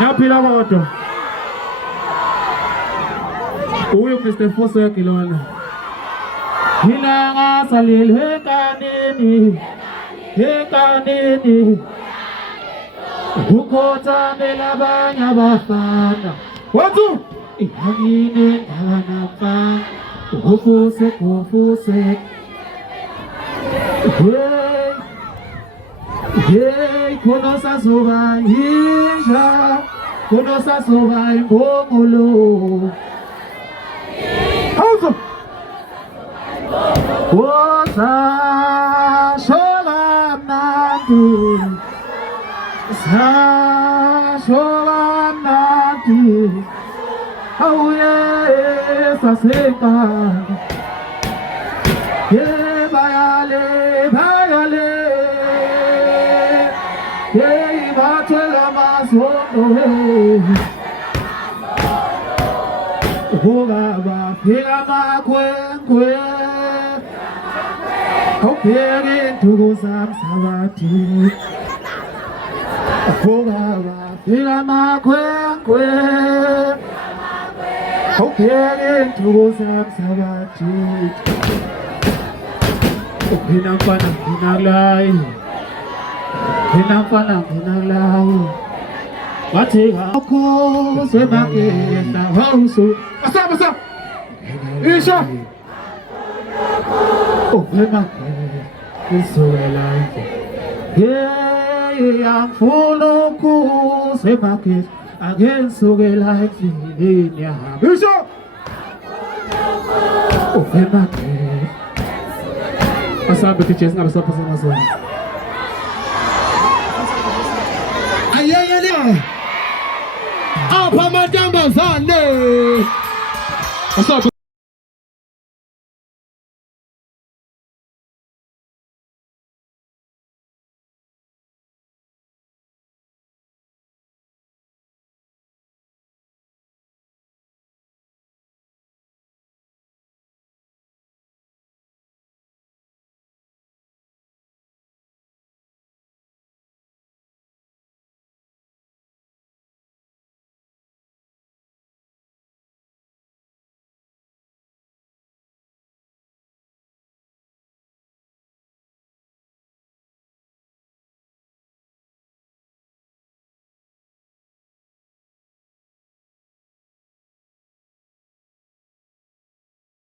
Naphila kodwa. Uyo Christopher yakilona. Hilanga salile kanini. Hekanini. Ukota melabanya bafana. Watu. Ihangine ndanapa. Kufuse. Hey, konosa soba inja. Konosa soba ingomolo. How's Osa shola nandi. Sa shola nandi. Oh yes, I say Ye bayale. Ye batela masono. Hoga ba pega ma kwe. Hoping to go some savati. Hoga ba pega ma kwe. Hoping to go some savati. Pinalay. Wati ako se makita hausu. Basa. Isha. Hey, I'm full of cool se makita again so get like in ya. Isha. Masabi teachers na basa maswa. Ayayale. Apa madamba zane. Masabi